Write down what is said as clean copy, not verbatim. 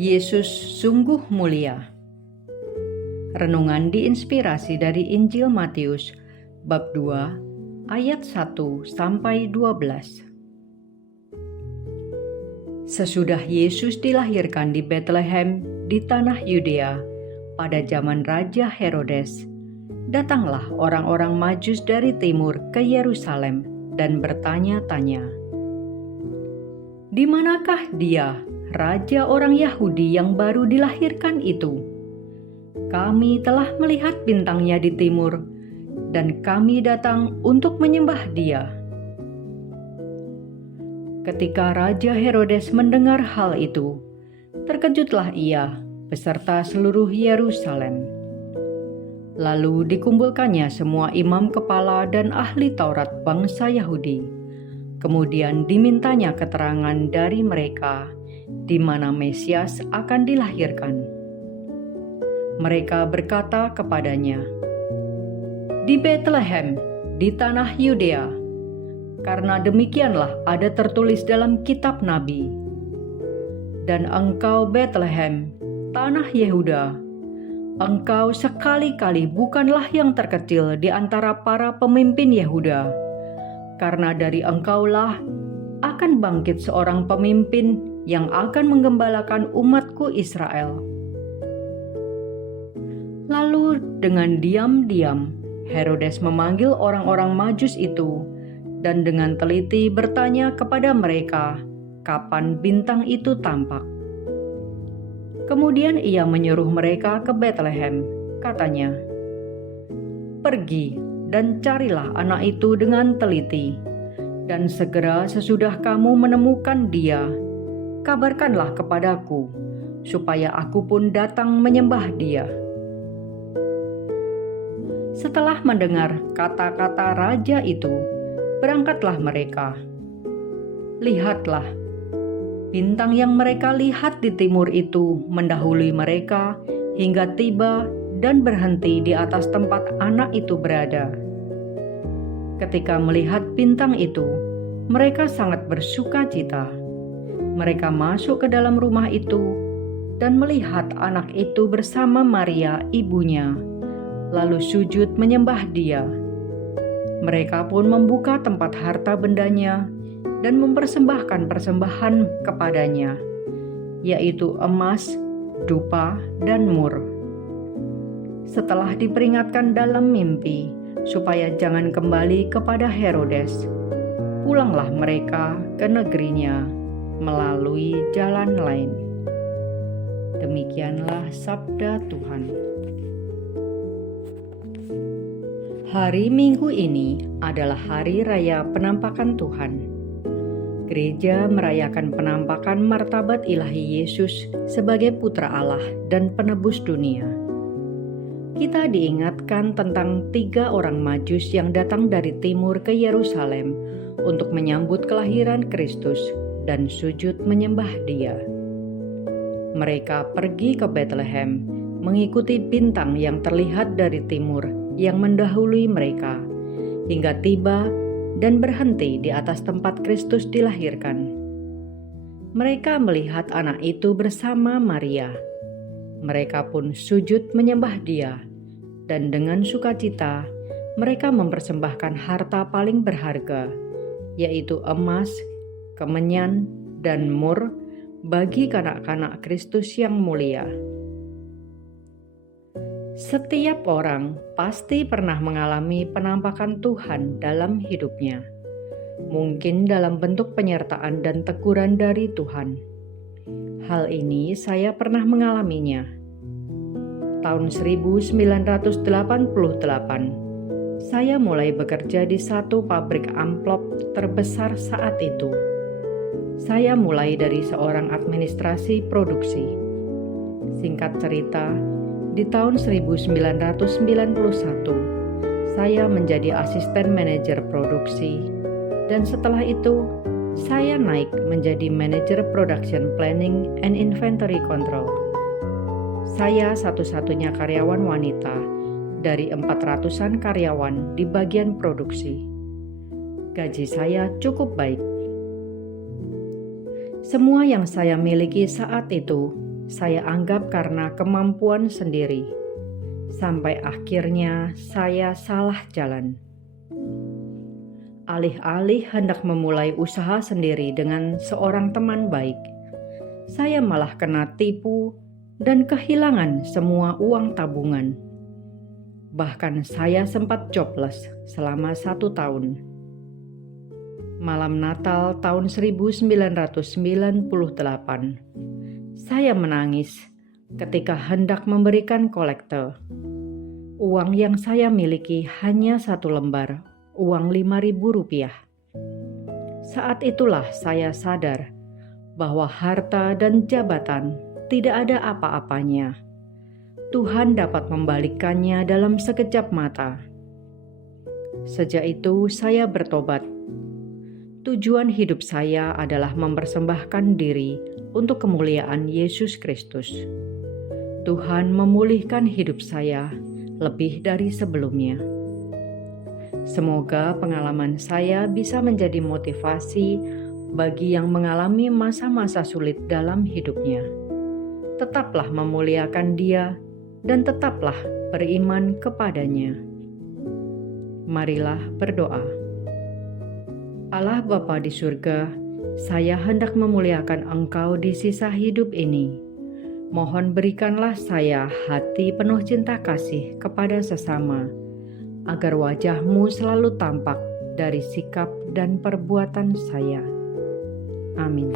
Yesus sungguh mulia. Renungan diinspirasi dari Injil Matius bab 2 ayat 1 sampai 12. Sesudah Yesus dilahirkan di Betlehem di tanah Yudea pada zaman Raja Herodes, datanglah orang-orang Majus dari timur ke Yerusalem dan bertanya-tanya, "Di manakah dia, Raja orang Yahudi yang baru dilahirkan itu? Kami telah melihat bintangnya di timur, dan kami datang untuk menyembah dia." Ketika Raja Herodes mendengar hal itu, terkejutlah ia beserta seluruh Yerusalem. Lalu dikumpulkannya semua imam kepala dan ahli Taurat bangsa Yahudi. Kemudian dimintanya keterangan dari mereka di mana Mesias akan dilahirkan. Mereka berkata kepadanya, "Di Betlehem, di tanah Yudea, karena demikianlah ada tertulis dalam kitab Nabi. Dan engkau Betlehem, tanah Yehuda, engkau sekali-kali bukanlah yang terkecil di antara para pemimpin Yehuda, karena dari engkaulah akan bangkit seorang pemimpin yang akan menggembalakan umatku Israel." Lalu dengan diam-diam Herodes memanggil orang-orang Majus itu dan dengan teliti bertanya kepada mereka kapan bintang itu tampak. Kemudian ia menyuruh mereka ke Betlehem, katanya, "Pergi dan carilah anak itu dengan teliti, dan segera sesudah kamu menemukan dia, kabarkanlah kepadaku, supaya aku pun datang menyembah dia." Setelah mendengar kata-kata raja itu, berangkatlah mereka. Lihatlah, bintang yang mereka lihat di timur itu mendahului mereka hingga tiba dan berhenti di atas tempat anak itu berada. Ketika melihat bintang itu, mereka sangat bersuka cita. Mereka masuk ke dalam rumah itu dan melihat anak itu bersama Maria ibunya, lalu sujud menyembah dia. Mereka pun membuka tempat harta bendanya dan mempersembahkan persembahan kepadanya, yaitu emas, dupa, dan mur. Setelah diperingatkan dalam mimpi supaya jangan kembali kepada Herodes, pulanglah mereka ke negerinya melalui jalan lain. Demikianlah sabda Tuhan. Hari Minggu ini adalah hari raya penampakan Tuhan. Gereja merayakan penampakan martabat ilahi Yesus sebagai Putra Allah dan penebus dunia. Kita diingatkan tentang 3 orang Majus yang datang dari timur ke Yerusalem untuk menyambut kelahiran Kristus dan sujud menyembah Dia. Mereka pergi ke Betlehem mengikuti bintang yang terlihat dari timur yang mendahului mereka hingga tiba dan berhenti di atas tempat Kristus dilahirkan. Mereka melihat anak itu bersama Maria. Mereka pun sujud menyembah Dia, dan dengan sukacita mereka mempersembahkan harta paling berharga, yaitu emas, kemenyan, dan mur bagi kanak-kanak Kristus yang mulia. Setiap orang pasti pernah mengalami penampakan Tuhan dalam hidupnya, mungkin dalam bentuk penyertaan dan teguran dari Tuhan. Hal ini saya pernah mengalaminya. Tahun 1988, saya mulai bekerja di satu pabrik amplop terbesar saat itu. Saya mulai dari seorang administrasi produksi. Singkat cerita, di tahun 1991, saya menjadi asisten manajer produksi, dan setelah itu, saya naik menjadi manajer production planning and inventory control. Saya satu-satunya karyawan wanita dari 400-an karyawan di bagian produksi. Gaji saya cukup baik. Semua yang saya miliki saat itu saya anggap karena kemampuan sendiri. Sampai akhirnya saya salah jalan. Alih-alih hendak memulai usaha sendiri dengan seorang teman baik, saya malah kena tipu dan kehilangan semua uang tabungan. Bahkan saya sempat jobless selama 1 tahun. Malam Natal tahun 1998, saya menangis ketika hendak memberikan kolekte. Uang yang saya miliki hanya 1 lembar, uang Rp5.000. Saat itulah saya sadar bahwa harta dan jabatan tidak ada apa-apanya. Tuhan dapat membalikkannya dalam sekejap mata. Sejak itu saya bertobat. Tujuan hidup saya adalah mempersembahkan diri untuk kemuliaan Yesus Kristus. Tuhan memulihkan hidup saya lebih dari sebelumnya. Semoga pengalaman saya bisa menjadi motivasi bagi yang mengalami masa-masa sulit dalam hidupnya. Tetaplah memuliakan Dia dan tetaplah beriman kepadanya. Marilah berdoa. Allah Bapa di surga, saya hendak memuliakan Engkau di sisa hidup ini. Mohon berikanlah saya hati penuh cinta kasih kepada sesama, agar wajah-Mu selalu tampak dari sikap dan perbuatan saya. Amin.